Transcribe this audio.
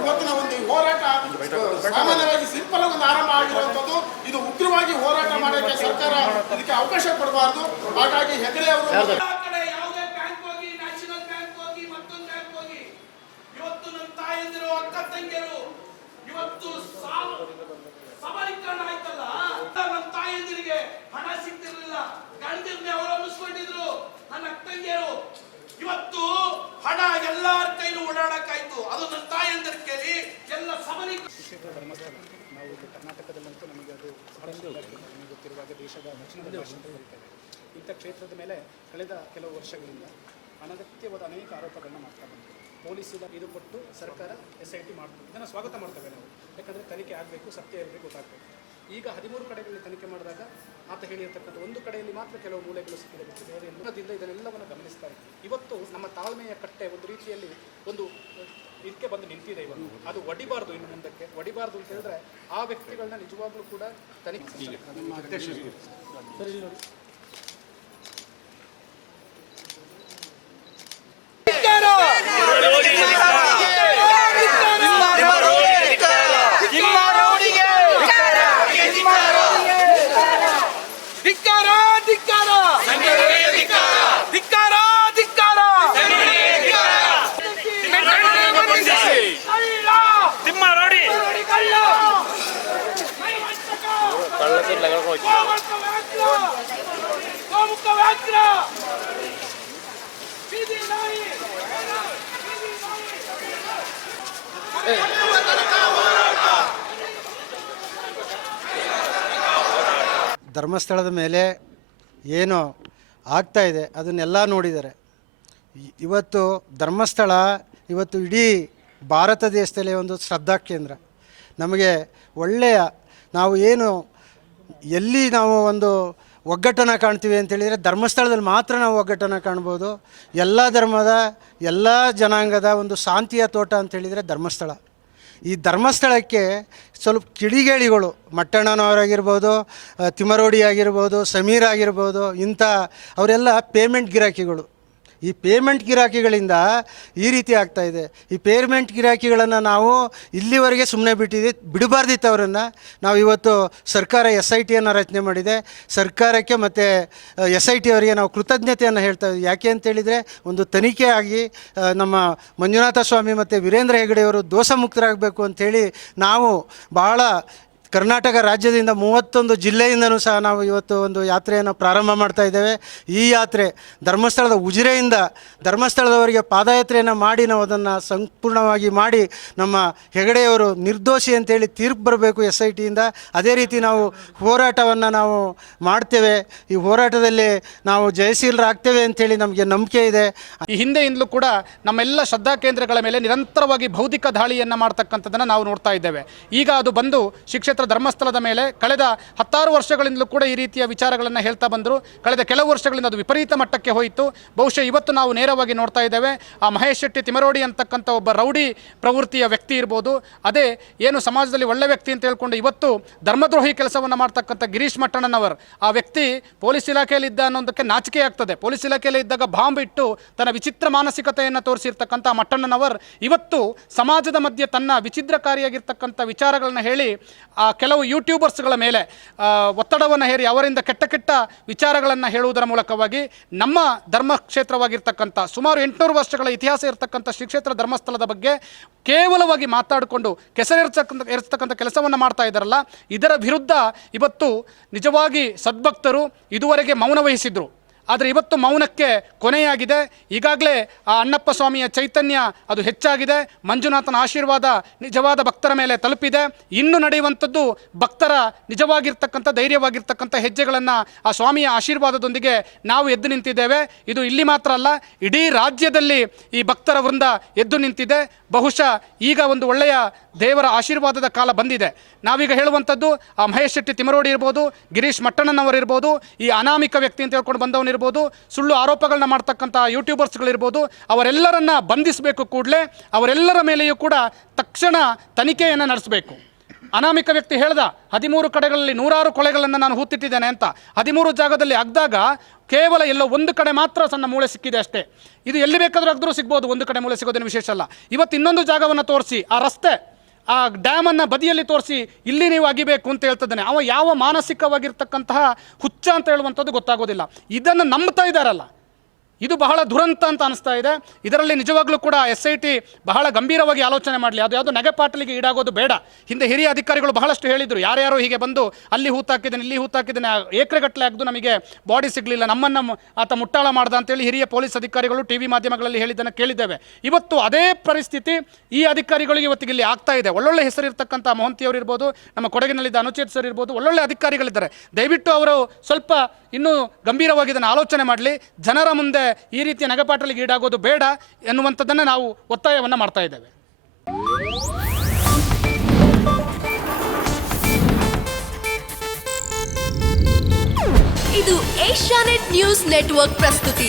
ಇವತ್ತಿನ ಒಂದು ಹೋರಾಟ ಸಾಮಾನ್ಯವಾಗಿ ಸಿಂಪಲ್ ಒಂದು ಆರಂಭ ಆಗಿರುವಂಥದ್ದು. ಇದು ಉಗ್ರವಾಗಿ ಹೋರಾಟ ಮಾಡೋಕ್ಕೆ ಸರ್ಕಾರ ಇದಕ್ಕೆ ಅವಕಾಶ ಕೊಡಬಾರ್ದು. ಹಾಗಾಗಿ ಹೆಗಡೆ ಅವರು ಯಾವುದೇ ಬ್ಯಾಂಕ್ ಹೋಗಿ, ನ್ಯಾಷನಲ್ ಬ್ಯಾಂಕ್ ಹೋಗಿ, ಮತ್ತೊಂದು ಬ್ಯಾಂಕ್ ಹೋಗಿ, ಇವತ್ತು ನಮ್ಮ ತಾಯಂದಿರು, ಅಕ್ಕ ತಂಗಿಯರು ಇವತ್ತು ಸಬಲೀಕರಣ ಆಯ್ತಲ್ಲ. ನಮ್ಮ ತಾಯಂದಿರಿಗೆ ಹಣ ಸಿಗ್ತಿರ್ಲಿಲ್ಲ, ಗಂಡನ್ನೇ ಅವಲಂಬಿಸ್ಕೊಂಡಿದ್ರು. ನನ್ನ ಅಕ್ಕ ತಂಗಿಯರು ಇವತ್ತು ಹಣ ಎಲ್ಲರ ಕೈಲೂ ಓಡಾಡಕ್ಕಾಯ್ತು. ಅದು ನನ್ನ ತಾಯಂದಿರ ಕೈಲಿ ಎಲ್ಲ ಸಬಲೀಕರಣ. ನಾವು ಕರ್ನಾಟಕದಲ್ಲಂತೂ ನಮಗೆ ಅದು ನಮಗೆ ಗೊತ್ತಿರುವಾಗ ದೇಶದ ದಕ್ಷಿಣದ ಭಾಷೆ ಅಂತ ಹೇಳ್ತೇವೆ. ಇಂಥ ಕ್ಷೇತ್ರದ ಮೇಲೆ ಕಳೆದ ಕೆಲವು ವರ್ಷಗಳಿಂದ ಅನಗತ್ಯವಾದ ಅನೇಕ ಆರೋಪಗಳನ್ನ ಮಾಡ್ತಾ ಬಂದರು. ಪೊಲೀಸಿನ ಇದು ಕೊಟ್ಟು ಸರ್ಕಾರ SIT ಮಾಡ್ತದೆ. ಇದನ್ನು ಸ್ವಾಗತ ಮಾಡ್ತೇವೆ ನಾವು, ಯಾಕಂದರೆ ತನಿಖೆ ಆಗಬೇಕು, ಸತ್ಯ ಇರಬೇಕು, ಗೊತ್ತಾಗಬೇಕು. ಈಗ 13 ಕಡೆಗಳಲ್ಲಿ ತನಿಖೆ ಮಾಡಿದಾಗ ಆತ ಹೇಳಿರ್ತಕ್ಕಂಥ ಒಂದು ಕಡೆಯಲ್ಲಿ ಮಾತ್ರ ಕೆಲವು ಮೂಲೆಗಳು ಸಿಕ್ಕಿದೆ, ಬೇರೆ ಎಲ್ಲದಿಂದ ಇದನ್ನೆಲ್ಲವನ್ನು ಗಮನಿಸ್ತಾ ಇದ್ದೀವಿ. ಇವತ್ತು ನಮ್ಮ ತಾಳ್ಮೆಯ ಕಟ್ಟೆ ಒಂದು ರೀತಿಯಲ್ಲಿ ಒಂದು ಇದಕ್ಕೆ ಬಂದು ನಿಂತಿದೆ. ಇವತ್ತು ಅದು ಒಡಿಬಾರ್ದು, ಇನ್ನು ಮುಂದಕ್ಕೆ ಒಡಿಬಾರ್ದು ಅಂತ ಹೇಳಿದ್ರೆ ಆ ವ್ಯಕ್ತಿಗಳನ್ನ ನಿಜವಾಗ್ಲೂ ಕೂಡ ತನಿಖೆ. ನಮ್ಮ ಅಧ್ಯಕ್ಷರು ಸರಿ ನೋಡಿ, ಧರ್ಮಸ್ಥಳದ ಮೇಲೆ ಏನು ಆಗ್ತಾ ಇದೆ ಅದನ್ನೆಲ್ಲ ನೋಡಿದ್ದಾರೆ. ಇವತ್ತು ಧರ್ಮಸ್ಥಳ ಇವತ್ತು ಇಡೀ ಭಾರತ ದೇಶದಲ್ಲೇ ಒಂದು ಶ್ರದ್ಧಾ ಕೇಂದ್ರ. ನಮಗೆ ಒಳ್ಳೆಯ ನಾವು ಏನು ಎಲ್ಲಿ ನಾವು ಒಂದು ಒಗ್ಗಟ್ಟನ್ನು ಕಾಣ್ತೀವಿ ಅಂತೇಳಿದರೆ ಧರ್ಮಸ್ಥಳದಲ್ಲಿ ಮಾತ್ರ ನಾವು ಒಗ್ಗಟ್ಟನ್ನು ಕಾಣ್ಬೋದು. ಎಲ್ಲ ಧರ್ಮದ ಎಲ್ಲ ಜನಾಂಗದ ಒಂದು ಶಾಂತಿಯ ತೋಟ ಅಂತೇಳಿದರೆ ಧರ್ಮಸ್ಥಳ. ಈ ಧರ್ಮಸ್ಥಳಕ್ಕೆ ಸ್ವಲ್ಪ ಕಿಡಿಗೇಡಿಗಳು, ಮಟ್ಟಣ್ಣನವರಾಗಿರ್ಬೋದು, ತಿಮರೋಡಿ ಆಗಿರ್ಬೋದು, ಸಮೀರ್ ಆಗಿರ್ಬೋದು, ಇಂಥ ಅವರೆಲ್ಲ ಪೇಮೆಂಟ್ ಗಿರಾಕಿಗಳು. ಈ ಪೇಮೆಂಟ್ ಗಿರಾಕಿಗಳಿಂದ ಈ ರೀತಿ ಆಗ್ತಾಯಿದೆ. ಈ ಪೇಮೆಂಟ್ ಗಿರಾಕಿಗಳನ್ನು ನಾವು ಇಲ್ಲಿವರೆಗೆ ಸುಮ್ಮನೆ ಬಿಡಬಾರ್ದಿತ್ತು. ಅವರನ್ನು ನಾವು ಇವತ್ತು ಸರ್ಕಾರ SITಯನ್ನು ರಚನೆ ಮಾಡಿದೆ. ಸರ್ಕಾರಕ್ಕೆ ಮತ್ತು SIT ಅವರಿಗೆ ನಾವು ಕೃತಜ್ಞತೆಯನ್ನು ಹೇಳ್ತಾ ಇದ್ದೀವಿ. ಯಾಕೆ ಅಂತೇಳಿದರೆ ಒಂದು ತನಿಖೆ ಆಗಿ ನಮ್ಮ ಮಂಜುನಾಥ ಸ್ವಾಮಿ ಮತ್ತು ವೀರೇಂದ್ರ ಹೆಗಡೆಯವರು ದೋಷ ಮುಕ್ತರಾಗಬೇಕು ಅಂಥೇಳಿ ನಾವು ಭಾಳ ಕರ್ನಾಟಕ ರಾಜ್ಯದಿಂದ 31 ಜಿಲ್ಲೆಯಿಂದನೂ ಸಹ ನಾವು ಇವತ್ತು ಒಂದು ಯಾತ್ರೆಯನ್ನು ಪ್ರಾರಂಭ ಮಾಡ್ತಾ ಇದ್ದೇವೆ. ಈ ಯಾತ್ರೆ ಧರ್ಮಸ್ಥಳದ ಉಜಿರೆಯಿಂದ ಧರ್ಮಸ್ಥಳದವರೆಗೆ ಪಾದಯಾತ್ರೆಯನ್ನು ಮಾಡಿ ನಾವು ಅದನ್ನು ಸಂಪೂರ್ಣವಾಗಿ ಮಾಡಿ ನಮ್ಮ ಹೆಗಡೆಯವರು ನಿರ್ದೋಷಿ ಅಂತೇಳಿ ತೀರ್ಪು ಬರಬೇಕು SITಯಿಂದ. ಅದೇ ರೀತಿ ನಾವು ಹೋರಾಟವನ್ನು ನಾವು ಮಾಡ್ತೇವೆ. ಈ ಹೋರಾಟದಲ್ಲಿ ನಾವು ಜಯಶೀಲರಾಗ್ತೇವೆ ಅಂಥೇಳಿ ನಮಗೆ ನಂಬಿಕೆ ಇದೆ. ಈ ಹಿಂದೆಯಿಂದಲೂ ಕೂಡ ನಮ್ಮೆಲ್ಲ ಶ್ರದ್ಧಾ ಕೇಂದ್ರಗಳ ಮೇಲೆ ನಿರಂತರವಾಗಿ ಬೌದ್ಧಿಕ ದಾಳಿಯನ್ನು ಮಾಡ್ತಕ್ಕಂಥದ್ದನ್ನು ನಾವು ನೋಡ್ತಾ ಇದ್ದೇವೆ. ಈಗ ಅದು ಬಂದು ಶ್ರೀಕ್ಷೇತ್ರ ಧರ್ಮಸ್ಥಳದ ಮೇಲೆ ಕಳೆದ 10 ವರ್ಷಗಳಿಂದಲೂ ಕೂಡ ಈ ರೀತಿಯ ವಿಚಾರಗಳನ್ನು ಹೇಳ್ತಾ ಬಂದರು. ಕಳೆದ ಕೆಲವು ವರ್ಷಗಳಿಂದ ಅದು ವಿಪರೀತ ಮಟ್ಟಕ್ಕೆ ಹೋಯಿತು. ಬಹುಶಃ ಇವತ್ತು ನಾವು ನೇರವಾಗಿ ನೋಡ್ತಾ ಇದ್ದೇವೆ, ಆ ಮಹೇಶ್ ಶೆಟ್ಟಿ ತಿಮರೋಡಿ ಅಂತಕ್ಕಂಥ ಒಬ್ಬ ರೌಡಿ ಪ್ರವೃತ್ತಿಯ ವ್ಯಕ್ತಿ ಇರ್ಬೋದು, ಅದೇ ಏನು ಸಮಾಜದಲ್ಲಿ ಒಳ್ಳೆ ವ್ಯಕ್ತಿ ಅಂತ ಹೇಳ್ಕೊಂಡು ಇವತ್ತು ಧರ್ಮದ್ರೋಹಿ ಕೆಲಸವನ್ನು ಮಾಡ್ತಕ್ಕಂಥ ಗಿರೀಶ್ ಮಟ್ಟಣ್ಣನವರ್, ಆ ವ್ಯಕ್ತಿ ಪೊಲೀಸ್ ಇಲಾಖೆಯಲ್ಲಿದ್ದ ಅನ್ನೋದಕ್ಕೆ ನಾಚಿಕೆ ಆಗ್ತದೆ. ಪೊಲೀಸ್ ಇಲಾಖೆಯಲ್ಲಿ ಇದ್ದಾಗ ಬಾಂಬ್ ಇಟ್ಟು ತನ್ನ ವಿಚಿತ್ರ ಮಾನಸಿಕತೆಯನ್ನು ತೋರಿಸಿರ್ತಕ್ಕಂಥ ಮಟ್ಟಣ್ಣನವರ್ ಇವತ್ತು ಸಮಾಜದ ಮಧ್ಯೆ ತನ್ನ ವಿಚಿತ್ರಕಾರಿಯಾಗಿರ್ತಕ್ಕಂಥ ವಿಚಾರಗಳನ್ನು ಹೇಳಿ ಕೆಲವು ಯೂಟ್ಯೂಬರ್ಸ್ಗಳ ಮೇಲೆ ಒತ್ತಡವನ್ನು ಹೇರಿ ಅವರಿಂದ ಕೆಟ್ಟ ಕೆಟ್ಟ ವಿಚಾರಗಳನ್ನು ಹೇಳುವುದರ ಮೂಲಕವಾಗಿ ನಮ್ಮ ಧರ್ಮಕ್ಷೇತ್ರವಾಗಿರ್ತಕ್ಕಂಥ ಸುಮಾರು 800 ವರ್ಷಗಳ ಇತಿಹಾಸ ಇರತಕ್ಕಂಥ ಶ್ರೀಕ್ಷೇತ್ರ ಧರ್ಮಸ್ಥಳದ ಬಗ್ಗೆ ಕೇವಲವಾಗಿ ಮಾತಾಡಿಕೊಂಡು ಕೆಸರೆರಚತಕ್ಕಂಥ ಕೆಲಸವನ್ನು ಮಾಡ್ತಾ ಇದ್ದಾರಲ್ಲ, ಇದರ ವಿರುದ್ಧ ಇವತ್ತು ನಿಜವಾಗಿ ಸದ್ಭಕ್ತರು ಇದುವರೆಗೆ ಮೌನ ವಹಿಸಿದ್ರು. ಆದರೆ ಇವತ್ತು ಮೌನಕ್ಕೆ ಕೊನೆಯಾಗಿದೆ. ಈಗಾಗಲೇ ಆ ಅಣ್ಣಪ್ಪ ಸ್ವಾಮಿಯ ಚೈತನ್ಯ ಅದು ಹೆಚ್ಚಾಗಿದೆ. ಮಂಜುನಾಥನ ಆಶೀರ್ವಾದ ನಿಜವಾದ ಭಕ್ತರ ಮೇಲೆ ತಲುಪಿದೆ. ಇನ್ನು ನಡೆಯುವಂಥದ್ದು ಭಕ್ತರ ನಿಜವಾಗಿರ್ತಕ್ಕಂಥ ಧೈರ್ಯವಾಗಿರ್ತಕ್ಕಂಥ ಹೆಜ್ಜೆಗಳನ್ನು ಆ ಸ್ವಾಮಿಯ ಆಶೀರ್ವಾದದೊಂದಿಗೆ ನಾವು ಎದ್ದು ನಿಂತಿದ್ದೇವೆ. ಇದು ಇಲ್ಲಿ ಮಾತ್ರ ಅಲ್ಲ, ಇಡೀ ರಾಜ್ಯದಲ್ಲಿ ಈ ಭಕ್ತರ ವೃಂದ ಎದ್ದು ನಿಂತಿದೆ. ಬಹುಶಃ ಈಗ ಒಂದು ಒಳ್ಳೆಯ ದೇವರ ಆಶೀರ್ವಾದದ ಕಾಲ ಬಂದಿದೆ. ನಾವೀಗ ಹೇಳುವಂಥದ್ದು ಆ ಮಹೇಶ್ ಶೆಟ್ಟಿ ತಿಮರೋಡಿ ಇರ್ಬೋದು, ಗಿರೀಶ್ ಮಟ್ಟಣ್ಣನವರಿರ್ಬೋದು, ಈ ಅನಾಮಿಕ ವ್ಯಕ್ತಿ ಅಂತ ಹೇಳ್ಕೊಂಡು ಬಂದವನಿರ್ಬೋದು, ಸುಳ್ಳು ಆರೋಪಗಳನ್ನ ಮಾಡ್ತಕ್ಕಂಥ ಯೂಟ್ಯೂಬರ್ಸ್ಗಳಿರ್ಬೋದು, ಅವರೆಲ್ಲರನ್ನ ಬಂಧಿಸಬೇಕು. ಕೂಡಲೇ ಅವರೆಲ್ಲರ ಮೇಲೆಯೂ ಕೂಡ ತಕ್ಷಣ ತನಿಖೆಯನ್ನು ನಡೆಸಬೇಕು. ಅನಾಮಿಕ ವ್ಯಕ್ತಿ ಹೇಳ್ದ 13 ಕಡೆಗಳಲ್ಲಿ ನೂರಾರು ಕೊಲೆಗಳನ್ನು ನಾನು ಹೂತಿಟ್ಟಿದ್ದೇನೆ ಅಂತ. 13 ಜಾಗದಲ್ಲಿ ಅಗ್ದಾಗ ಕೇವಲ ಎಲ್ಲೋ ಒಂದು ಕಡೆ ಮಾತ್ರ ಸಣ್ಣ ಮೂಳೆ ಸಿಕ್ಕಿದೆ ಅಷ್ಟೇ. ಇದು ಎಲ್ಲಿ ಬೇಕಾದರೂ ಅಗ್ದರೂ ಸಿಗ್ಬೋದು, ಒಂದು ಕಡೆ ಮೂಳೆ ಸಿಗೋದೇನು ವಿಶೇಷ ಅಲ್ಲ. ಇವತ್ತು ಇನ್ನೊಂದು ಜಾಗವನ್ನು ತೋರಿಸಿ, ಆ ರಸ್ತೆ, ಆ ಡ್ಯಾಮನ್ನು ಬದಿಯಲ್ಲಿ ತೋರಿಸಿ ಇಲ್ಲಿ ನೀವು ಅಗಿಬೇಕು ಅಂತ ಹೇಳ್ತಿದ್ದಾನೆ. ಅವ ಯಾವ ಮಾನಸಿಕವಾಗಿರ್ತಕ್ಕಂತಹ ಹುಚ್ಚ ಅಂತ ಹೇಳುವಂಥದ್ದು ಗೊತ್ತಾಗೋದಿಲ್ಲ. ಇದನ್ನು ನಂಬ್ತಾ ಇದ್ದಾರಲ್ಲ, ಇದು ಬಹಳ ದುರಂತ ಅಂತ ಅನಿಸ್ತಾ ಇದೆ. ಇದರಲ್ಲಿ ನಿಜವಾಗ್ಲೂ ಕೂಡ SIT ಬಹಳ ಗಂಭೀರವಾಗಿ ಆಲೋಚನೆ ಮಾಡಲಿ. ಅದು ಯಾವುದೋ ನೆಗೆಪಾಟಲಿಗೆ ಈಡಾಗೋದು ಬೇಡ. ಹಿಂದೆ ಹಿರಿಯ ಅಧಿಕಾರಿಗಳು ಬಹಳಷ್ಟು ಹೇಳಿದರು, ಯಾರ್ಯಾರೋ ಹೀಗೆ ಬಂದು ಅಲ್ಲಿ ಹೂತಾಕಿದ್ದೇನೆ, ಇಲ್ಲಿ ಹೂತಾಕಿದ್ದೇನೆ, ಏಕರೆಗಟ್ಟಲೆ ಆಗದು ನಮಗೆ ಬಾಡಿ ಸಿಗಲಿಲ್ಲ, ನಮ್ಮನ್ನು ಆತ ಮುಟ್ಟಾಳ ಮಾಡ್ದ ಅಂತೇಳಿ ಹಿರಿಯ ಪೊಲೀಸ್ ಅಧಿಕಾರಿಗಳು TV ಮಾಧ್ಯಮಗಳಲ್ಲಿ ಹೇಳಿದ್ದನ್ನು ಕೇಳಿದ್ದೇವೆ. ಇವತ್ತು ಅದೇ ಪರಿಸ್ಥಿತಿ ಈ ಅಧಿಕಾರಿಗಳಿಗೆ ಇವತ್ತಿಗೆ ಇಲ್ಲಿ ಆಗ್ತಾ ಇದೆ. ಒಳ್ಳೊಳ್ಳೆ ಹೆಸರಿರ್ತಕ್ಕಂಥ ಮೊಹಂತಿಯವರು ಇರ್ಬೋದು, ನಮ್ಮ ಕೊಡಗಿನಲ್ಲಿದ್ದ ಅನುಚೇತ್ ಸರ್ ಇರ್ಬೋದು, ಒಳ್ಳೊಳ್ಳೆ ಅಧಿಕಾರಿಗಳಿದ್ದಾರೆ. ದಯವಿಟ್ಟು ಅವರು ಸ್ವಲ್ಪ ಇನ್ನೂ ಗಂಭೀರವಾಗಿ ಇದನ್ನು ಆಲೋಚನೆ ಮಾಡಲಿ. ಜನರ ಮುಂದೆ ಈ ರೀತಿಯ ನಗೆಪಾಟಲಿಗೆ ಈಡಾಗೋದು ಬೇಡ ಎನ್ನುವಂಥದ್ದನ್ನು ನಾವು ಒತ್ತಾಯವನ್ನು ಮಾಡ್ತಾ ಇದ್ದೇವೆ. ಇದು ಏಷ್ಯಾನೆಟ್ ನ್ಯೂಸ್ ನೆಟ್ವರ್ಕ್ ಪ್ರಸ್ತುತಿ.